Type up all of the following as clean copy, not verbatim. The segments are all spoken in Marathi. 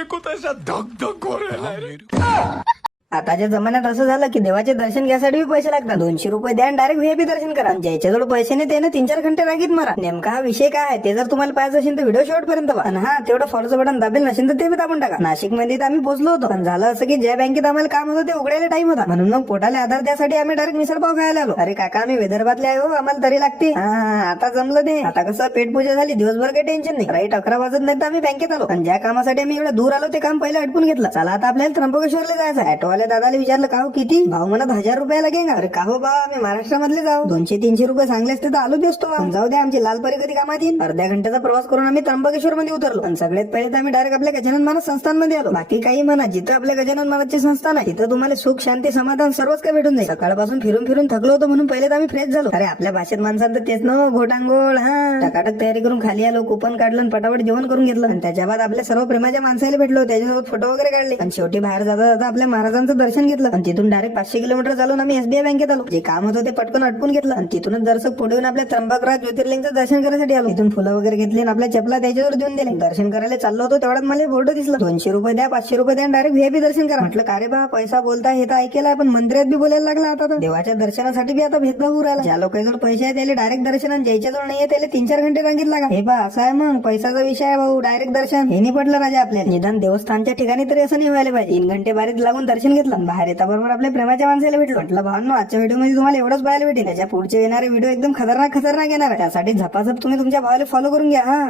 मेरे को तो ऐसा धक धक हो रहा है। आताच्या जमान्यात असं झालं की देवाचे दर्शन घ्यायसाठी पैसे लागतात. 200 रुपये द्या आणि डायरेक्ट व्हीआयपी दर्शन करा. ज्याच्याजवळ पैसे नाही त्याने 3-4 घंटे रागीत मारा. नेमका हा विषय काय आहे ते जर तुम्हाला पाहायचं असेल तर व्हिडिओ शेवटपर्यंत पहा. आणि हा तेवढं फॉलोचं बटन दाबेल नसेल तर ते बी दाबून टाका. नाशिक मध्ये तर आम्ही पोहोचलो होतो, पण झालं असं की ज्या बँकेत आम्हाला काम होतं ते उघडायला टाइम होता, म्हणून मग पोटाला आधार द्यासाठी आम्ही डायरेक्ट मिसळपाव खायला आलो. अरे काका आम्ही विदर्भातले आहे हो, आम्हाला तरी लागते. आता जमलं ते. आता कसं पेट पूजा झाली, दिवसभर काही टेन्शन नाही. राईट 11 वाजत नाही तर आम्ही बँकेत आलो. आणि ज्या कामासाठी आम्ही एवढं दूर आलो ते काम पहिले अटपून घेतलं. चला आता आपल्याला त्र्यंबकेश्वरला जायचं. ऑटोवाल्या दादाला विचारलं का हो किती? भाऊ म्हणत 1000 रुपये लागेल. अरे का हो बा, आम्ही महाराष्ट्रामधले जाऊ. 200-300 रुपये सांगले असते तर आलो असतो. जाऊ द्या, आमची लालपरी कधी कामात येईल. अर्ध्या घंट्याचा प्रवास करून आम्ही त्र्यंबकेश्वर मध्ये उतरलो. आणि सगळ्यात पहिले तर आम्ही डायरेक्ट आपल्या गजानन महाराज संस्थानमध्ये आलो. बाकी काही म्हणा, जिथं आपल्या गजानन महाराजचे संस्थान आहे तिथं तुम्हाला सुख, शांती, समाधान सर्वच काही भेटून जाईल. सकाळपासून फिरून फिरून थकलो होतो म्हणून पहिले तर आम्ही फ्रेश झालो. अरे आपल्या भाषेत माणसांत तेच न घोटांगोळ. टकाटक तयारी करून खाली आलो, कुपन काढलं, पटापट जेवण करून घेतलं. आणि त्याच्या बाद आपल्या सर्व प्रेमाच्या माणसाला भेटलो, त्याच्यासोबत फोटो वगैरे काढले. आणि शेवटी बाहेर जाता जाता आपल्या महाराजांचं दर्शन घेतलं. आणि तिथून डायरेक्ट 500 किलोमीटर चालून आम्ही एसबीआय बँकेत आलो. जे काम होतं ते पटकन अटपून घेतलं. आणि तिथूनच दर्शक पुढे येऊन आपल्या त्र्यंबकराज ज्योतिर्लिंगचं दर्शन करायसाठी आलो. तिथून फुलं वगैरे घेतली आणि आपल्या चपला त्याच्यावर देऊन दिले. दर्शन करायला चाललो होतो तेवढ्यात मला बोर्ड दिसलं, 200 रुपये द्या, 500 रुपये द्या, डायरेक्ट व्हीआयपी दर्शन करा. म्हटलं का रे बा, पैसा बोलता हे तर ऐकेला, पण मंदिरात बी बोलायला लागला. आता देवाच्या दर्शनासाठी बी आता भेदभाव होऊ राहिला. ज्या लोकांजवळ पैसे आहे त्याला डायरेक्ट दर्शन, आणि ज्याच्याजवळ नाहीये त्याला 3-4 घंटे रांगेत लागा. हे पा असं आहे मग पैशाचा विषय आहे भाऊ. डायरेक्ट दर्शन हे नाही पडलं राजा आपल्याला. निदान देवस्थानच्या ठिकाणी तरी असं नाही व्हायला पाहिजे. 3 घंटे बारीत लागून दर्शन घेतलं. बाहेर येता बरोबर आपल्या प्रेमाच्या माणसाला भेटलो. म्हटलं भावांनो, आजच्या व्हिडिओ मध्ये तुम्हाला एवढंच पाहायला भेटेल. त्याच्या पुढचे येणारे व्हिडिओ एकदम खतरनाक येणार आहे. त्यासाठी झपाझप तुम्ही तुमच्या भावाला फॉलो करून घ्या.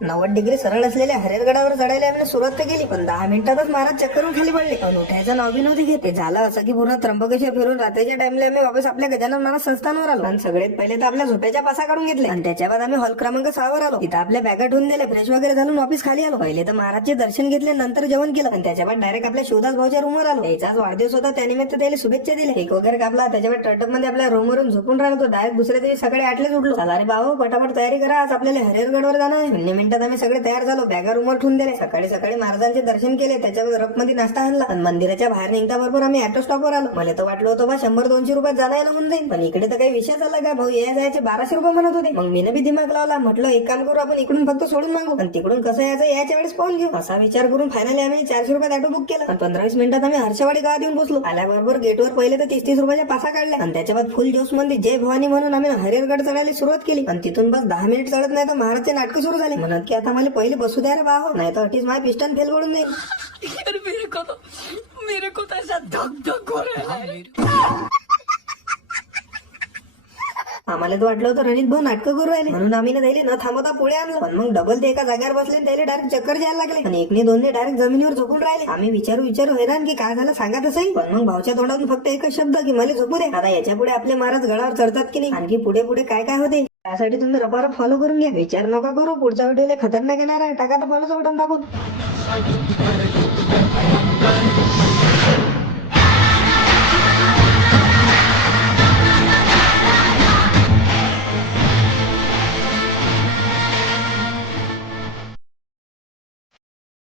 90 डिग्री सरळ असलेल्या हरिहरगडावर चढायला आम्ही सुरुवात केली, पण 10 मिनिटातच महाराज चक्करून खाली पडले. पण उठायचं नाव बी नव्हते घेते. झालं असं की पूर्ण त्र्यंबकेश्वर फिरून रात्रीच्या टाइमला आम्ही वापस आपल्या गजानन महाराज संस्थानवर आलो. आणि सगळ्यात पहिले तर आपल्या झोप्याच्या पासा काढून घेतले. आणि त्याच्या बाद आम्ही हॉल क्रमांक 6 वर आलो. तिथं आपल्या बॅगा ठेवून दिले, फ्रेश वगैरे झालं वापस खाली आलो. पहिले तर महाराजचे दर्शन घेतले, नंतर जेवण केलं. आणि त्याच्या बाद डायरेक्ट आपल्या शिवदास भाऊच्या रूमवर आलो. त्याचाच वाढदिवस होता, त्यानिमित्त त्याला शुभेच्छा दिल्या. केक वगैरे कापला. त्याच्यावर टर्टप मध्ये आपल्या रूमवरून झोपून राहिलो होतो. डायरेक्ट दुसऱ्या दिवशी सकाळी 8लाच उठलो. चला रे भाऊ, पटापट तयारी करा, आज आपल्याला हरिहरगडवर जाणं आहे. 0 मिनिटात आम्ही सगळे तयार झालो. बॅगा रूमवर ठेवून दिले. सकाळी सकाळी महाराजांचे दर्शन केले. त्याच्यावर रफ मध्ये नाश्ता आणला. आणि मंदिराच्या बाहेर निघता बरोबर आम्ही ऑटो स्टॉपवर आलो. मला तर वाटलं होतं बा 100-200 रुपयात जायला होऊन जाईल, पण इकडे तर काही विषय झाला का भाऊ, या जायचे 1200 रुपये म्हणत होते. मग मी बी दिमाग लावला. म्हटलं एक काम करू, आपण इकडून फक्त सोडून मागू आणि तिकडून कसं यायचं याच्या वेळेस पाहून घेऊ. असा विचार करून फायनली आम्ही 400 रुपयात ऑटो बुक केलं. आणि 15-20 मिनिटात आम्ही हर्षवाडी गावात येऊन पोहोचलो. आल्याबरोबर गेटवर पहिले तर 30-30 रुपयाच्या पासा काढल्या. आणि त्याच्या बाद फुल जोश मध्ये जय भवानी म्हणून आम्ही हरिहरगड चढायला सुरुवात केली. आणि तिथून बस 10 मिनिट चढत नाही तर महाराजचे नाटक सुरू झाले. म्हणत की आता मला पहिले बसू द्या रे भाऊ, नाही तर अटीच माझ्या पिस्टन फेल पडून जाईल. यार मेरे को तो ऐसा धक धक हो रहा है. आम्हाला तर वाटलं होतं रणजित भाऊ नाटकं करू राहिले, म्हणून आम्ही त्याला न थांबवता पुढे आणलं. पण मग डबल ते एका जागेवर बसले, त्याला डायरेक्ट चक्कर द्यायला लागले. आणि एकने दोनने डायरेक्ट जमिनीवर झोपून राहिले. आम्ही विचारू हैराण की काय झालं सांगा तसंही. पण मग भाऊच्या तोंडातून फक्त एकच शब्द की मला झोपू दे. आता याच्या पुढे आपले महाराज गडावर चढतात की नाही, आणखी पुढे पुढे काय काय होते त्यासाठी तुम्ही रपारप फॉलो करून घ्या. विचार नका करू, पुढचा व्हिडिओ खतरनाक येणार आहे. टाका तर फॉलोचं बटन दाबून.